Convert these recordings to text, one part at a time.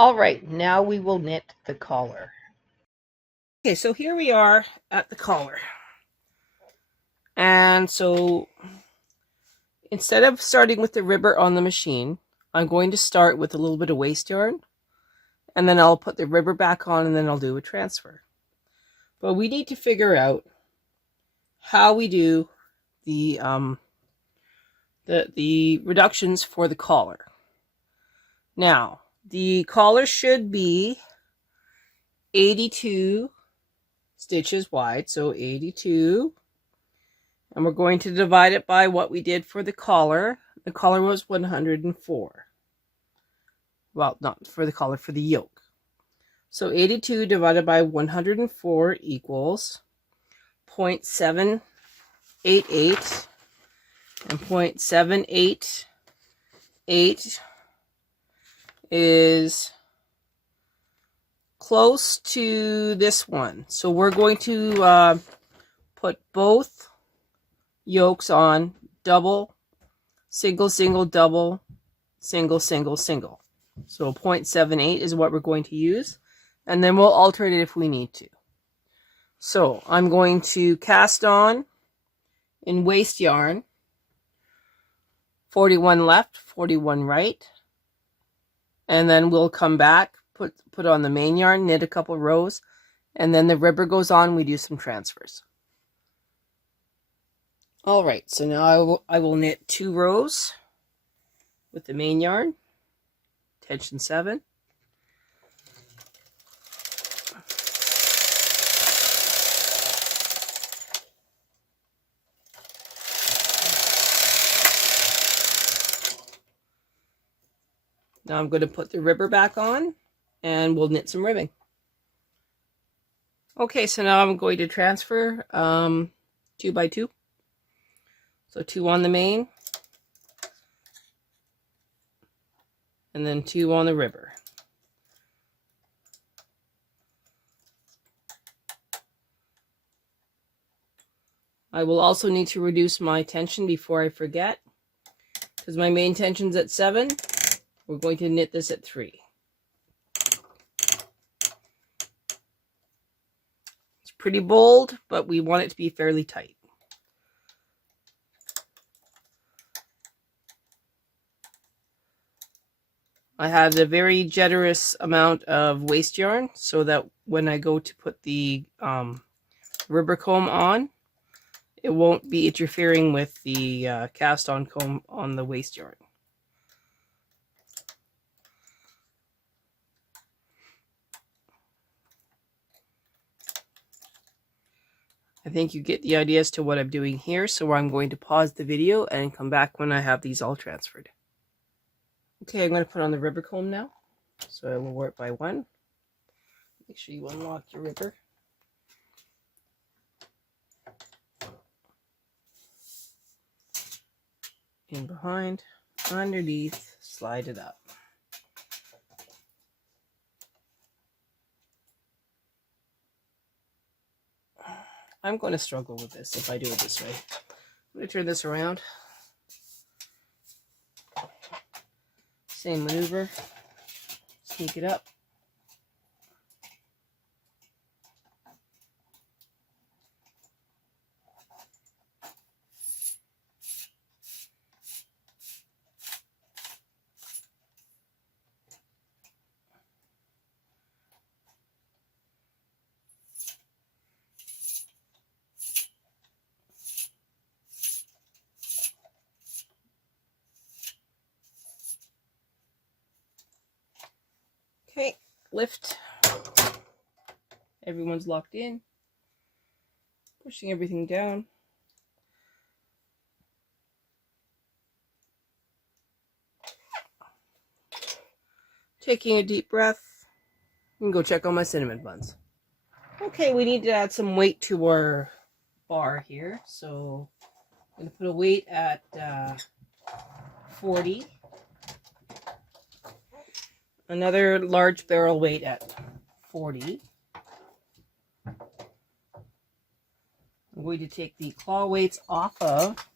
All right, now we will knit the collar. Okay, so here we are at the collar. And so instead of starting with the ribber on the machine, I'm going to start with a little bit of waste yarn, and then I'll put the ribber back on, and then I'll do a transfer. But we need to figure out how we do the reductions for the collar. Now, the collar should be 82 stitches wide, so 82. And we're going to divide it by what we did for the collar. The collar was 104. Well, not for the collar, for the yoke. So 82 divided by 104 equals 0.788. And 0.788 is close to this one. So we're going to put both yokes on double, single, single, double, single, single, single. So 0.78 is what we're going to use, and then we'll alternate it if we need to. So I'm going to cast on in waste yarn, 41 left, 41 right, and then we'll come back, put on the main yarn, knit a couple rows, and then the ribber goes on, we do some transfers. All right, so now I will knit 2 rows with the main yarn, tension 7. Now I'm going to put the ribber back on, and we'll knit some ribbing. Okay, so now I'm going to transfer 2 by 2. So 2 on the main, and then 2 on the ribber. I will also need to reduce my tension before I forget, because my main tension's at 7. We're going to knit this at 3. It's pretty bold, but we want it to be fairly tight. I had a very generous amount of waste yarn so that when I go to put the ribber comb on, it won't be interfering with the cast on comb on the waste yarn. I think you get the idea as to what I'm doing here, so I'm going to pause the video and come back when I have these all transferred. Okay, I'm going to put on the ribber comb now. So I will work by 1. Make sure you unlock your ribber. In behind, underneath, slide it up. I'm going to struggle with this if I do it this way. I'm going to turn this around. Same maneuver. Sneak it up. Okay, lift. Everyone's locked in. Pushing everything down. Taking a deep breath. And go check on my cinnamon buns. Okay, we need to add some weight to our bar here. So I'm going to put a weight at 40. Another large barrel weight at 40. I'm going to take the claw weights off of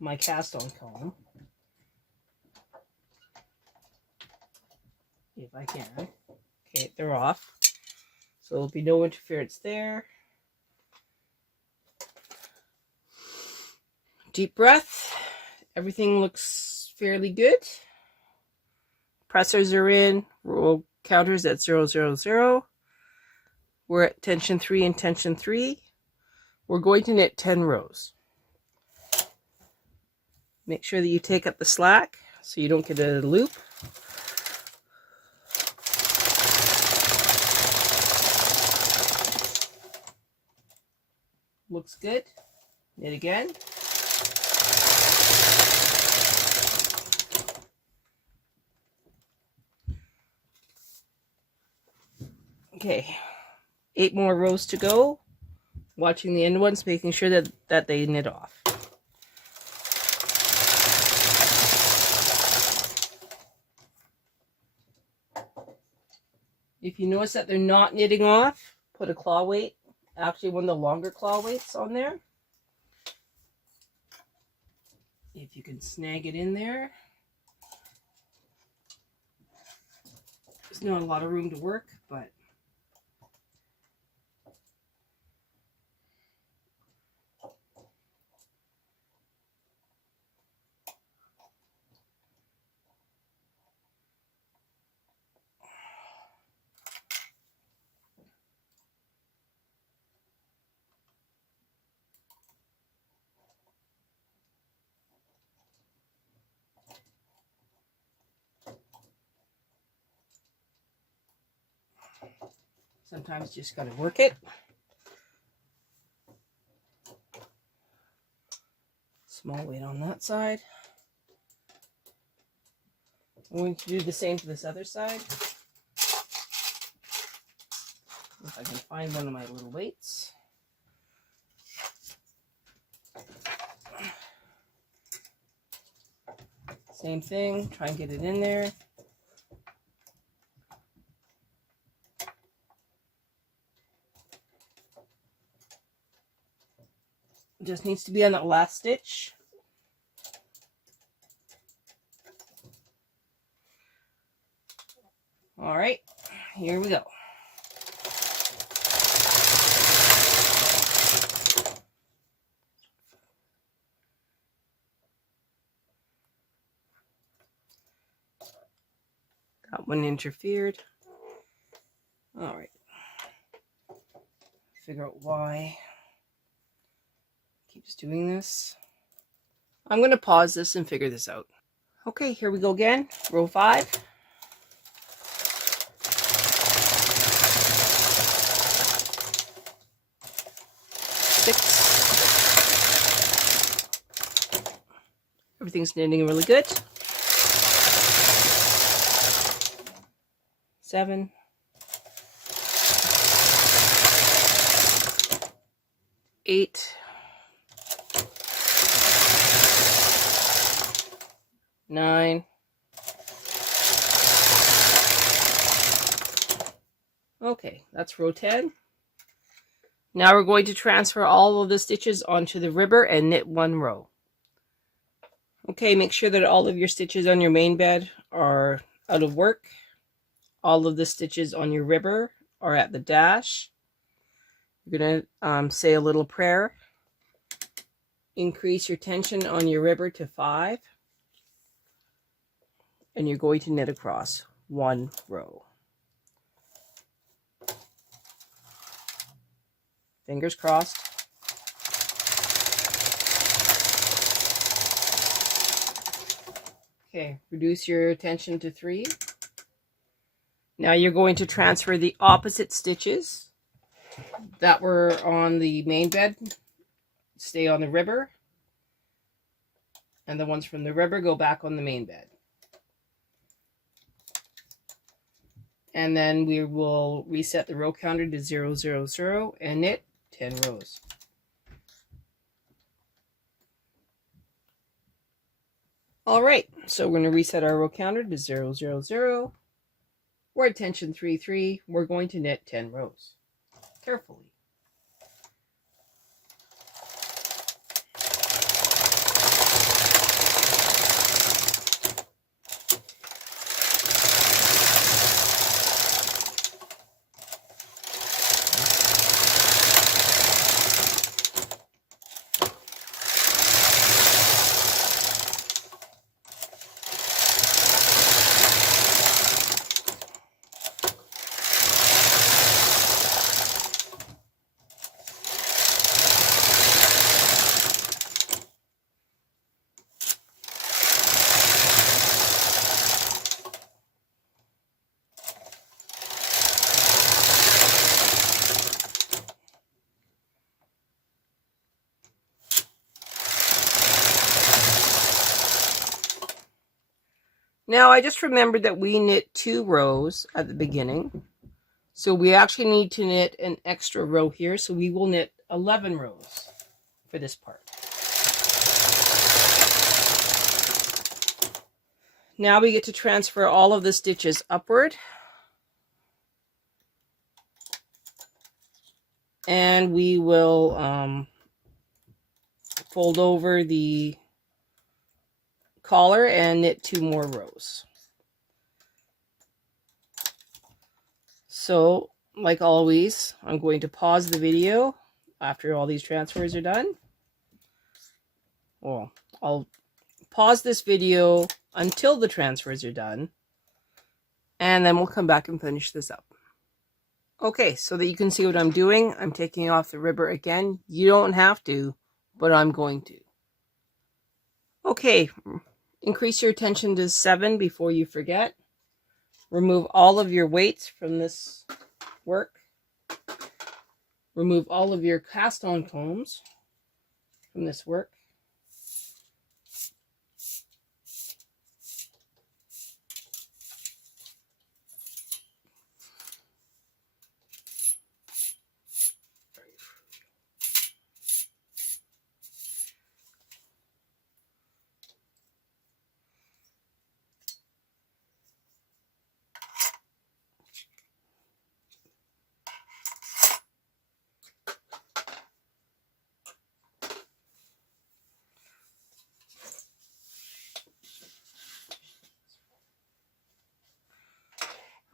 my cast on comb. I can. Okay, they're off. So there'll be no interference there. Deep breath. Everything looks fairly good. Pressers are in. Roll counters at 0, 0, 0. We're at tension 3 and tension 3. We're going to knit 10 rows. Make sure that you take up the slack so you don't get a loop. Looks good. Knit again. Okay, 8 more rows to go. Watching the end ones, making sure that they knit off. If you notice that they're not knitting off, put a claw weight, actually one of the longer claw weights on there. If you can snag it in there. There's not a lot of room to work, but sometimes you just got to work it. Small weight on that side. I'm going to do the same to this other side. If I can find one of my little weights. Same thing, try and get it in there. Just needs to be on that last stitch. All right, here we go. Got one interfered. All right. Figure out why it keeps doing this. I'm going to pause this and figure this out. Okay, here we go again. Row 5. 6. Everything's knitting really good. 7. 8. 9. Okay, that's row 10. Now we're going to transfer all of the stitches onto the ribber and knit 1 row. Okay, make sure that all of your stitches on your main bed are out of work. All of the stitches on your ribber are at the dash. You're going to say a little prayer. Increase your tension on your ribber to 5. And you're going to knit across 1 row. Fingers crossed. Okay, reduce your tension to 3. Now you're going to transfer the opposite stitches that were on the main bed. Stay on the ribber. And the ones from the ribber go back on the main bed. And then we will reset the row counter to 0, 0, 0 and knit 10 rows. All right, so we're going to reset our row counter to 0, 0, 0. We're at tension 3, 3. We're going to knit 10 rows. Carefully. Now I just remembered that we knit 2 rows at the beginning. So we actually need to knit an extra row here. So we will knit 11 rows for this part. Now we get to transfer all of the stitches upward. And we will fold over the collar and knit 2 more rows. So, like always, I'm going to pause the video after all these transfers are done. Well, I'll pause this video until the transfers are done, and then we'll come back and finish this up. Okay, so that you can see what I'm doing, I'm taking off the ribber again. You don't have to, but I'm going to. Okay, increase your attention to 7 before you forget. Remove all of your weights from this work. Remove all of your cast-on combs from this work.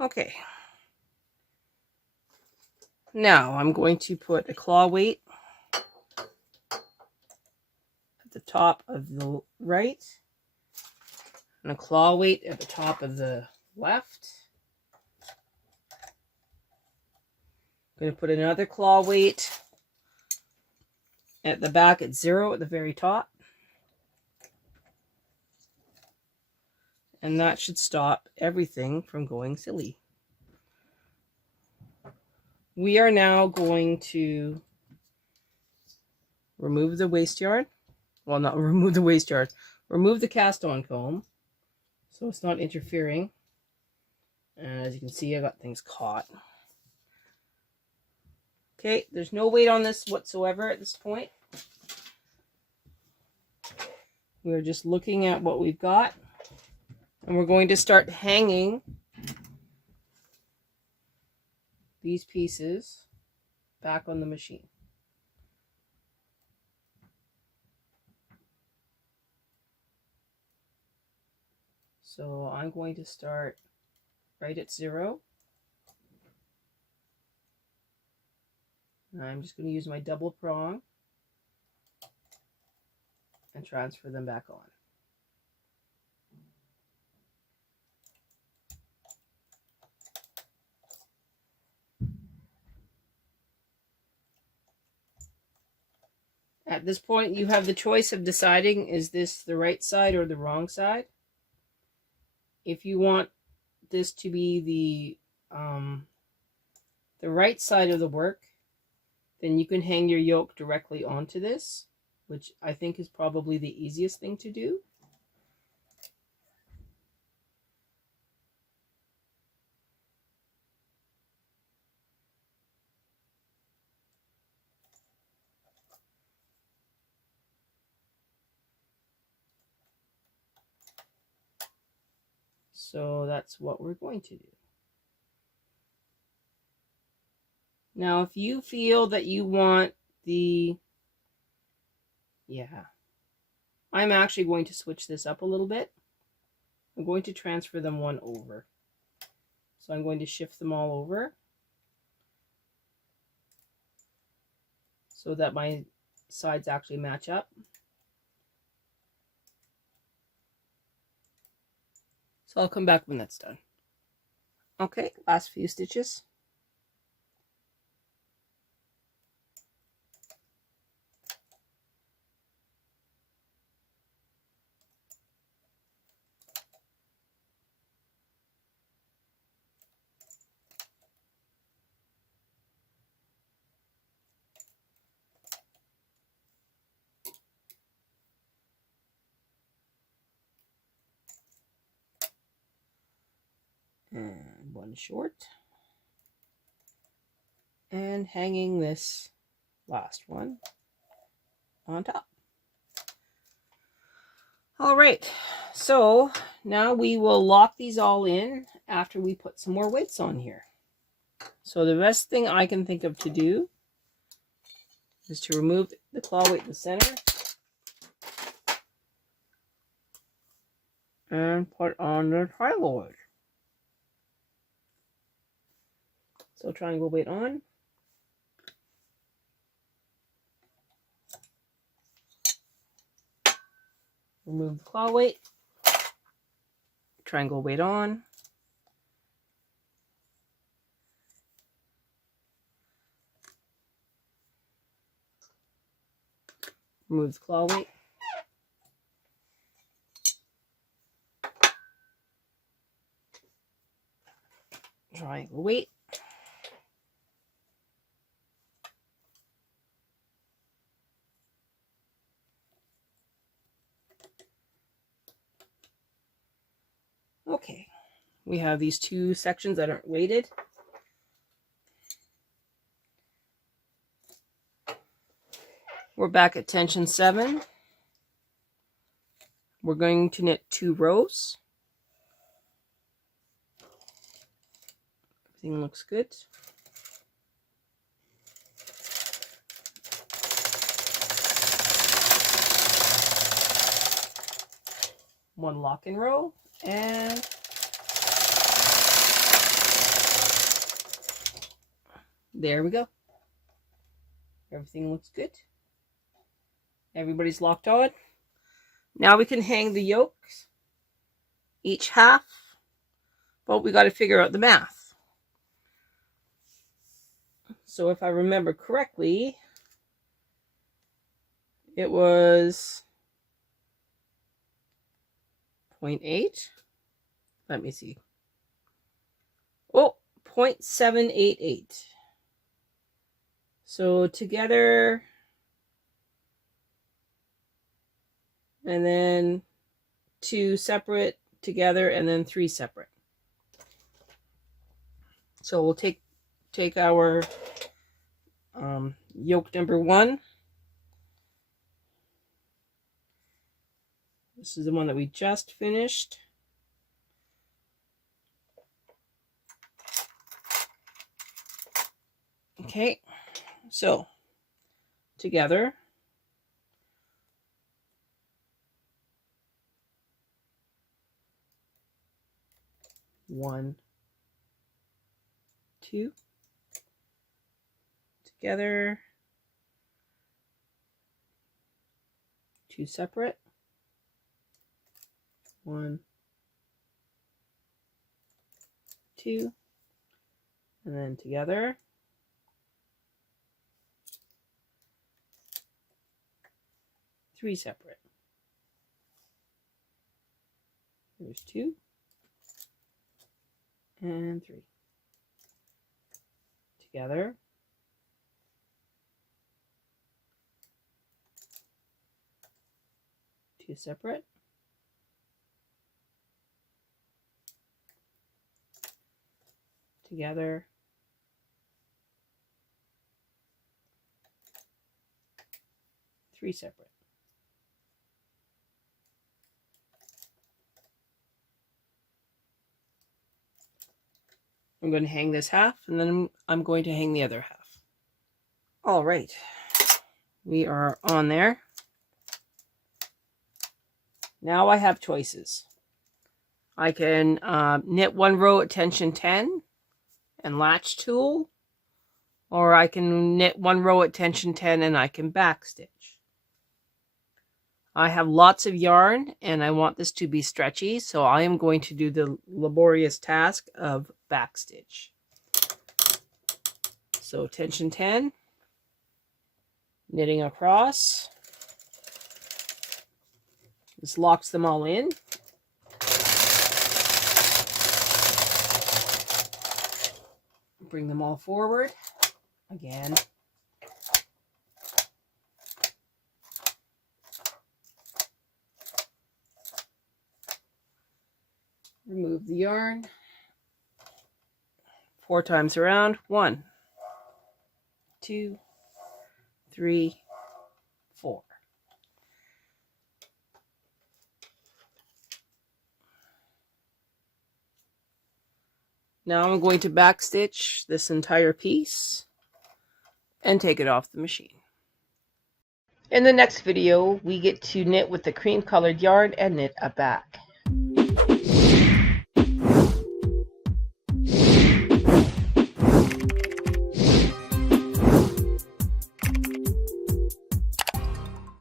Okay. Now I'm going to put a claw weight at the top of the right and a claw weight at the top of the left. I'm going to put another claw weight at the back at 0 at the very top. And that should stop everything from going silly. We are now going to remove the waste yarn. Well, not remove the waste yarn. Remove the cast-on comb so it's not interfering. And as you can see, I got things caught. Okay, there's no weight on this whatsoever at this point. We're just looking at what we've got. And we're going to start hanging these pieces back on the machine. So I'm going to start right at 0. And I'm just going to use my double prong and transfer them back on. At this point, you have the choice of deciding, is this the right side or the wrong side? If you want this to be the right side of the work, then you can hang your yoke directly onto this, which I think is probably the easiest thing to do. So that's what we're going to do. Now, if you feel that you want I'm actually going to switch this up a little bit. I'm going to transfer them one over. So I'm going to shift them all over so that my sides actually match up. So I'll come back when that's done. Okay, last few stitches. and one short, and hanging this last one on top. All right, so now we will lock these all in after we put some more weights on here. So the best thing I can think of to do is to remove the claw weight in the center and put on the triloid. So triangle weight on. Remove the claw weight. Triangle weight on. Remove the claw weight. Triangle weight. Okay, we have these two sections that aren't weighted. We're back at tension 7. We're going to knit 2 rows. Everything looks good. One lock-in row, and there we go. Everything looks good. Everybody's locked on. Now we can hang the yokes, each half, but we got to figure out the math. So if I remember correctly, it was 0.8. Let me see. Oh, 0.788. So together, and then 2 separate together, and then 3 separate. So we'll take our yoke number 1. This is the one that we just finished. Okay, so together, 1, 2, together, 2 separate, 1, 2, and then together, 3 separate. There's 2 and 3 together, 2 separate, together, 3 separate. I'm going to hang this half, and then I'm going to hang the other half. All right, we are on there. Now I have choices. I can knit 1 row at tension 10 and latch tool, or I can knit 1 row at tension 10 and I can backstitch. I have lots of yarn and I want this to be stretchy, so I am going to do the laborious task of backstitch. So tension 10, knitting across. This locks them all in. Bring them all forward again. Remove the yarn. 4 times around. 1, 2, 3, 4. Now I'm going to backstitch this entire piece and take it off the machine. In the next video, we get to knit with the cream colored yarn and knit a back.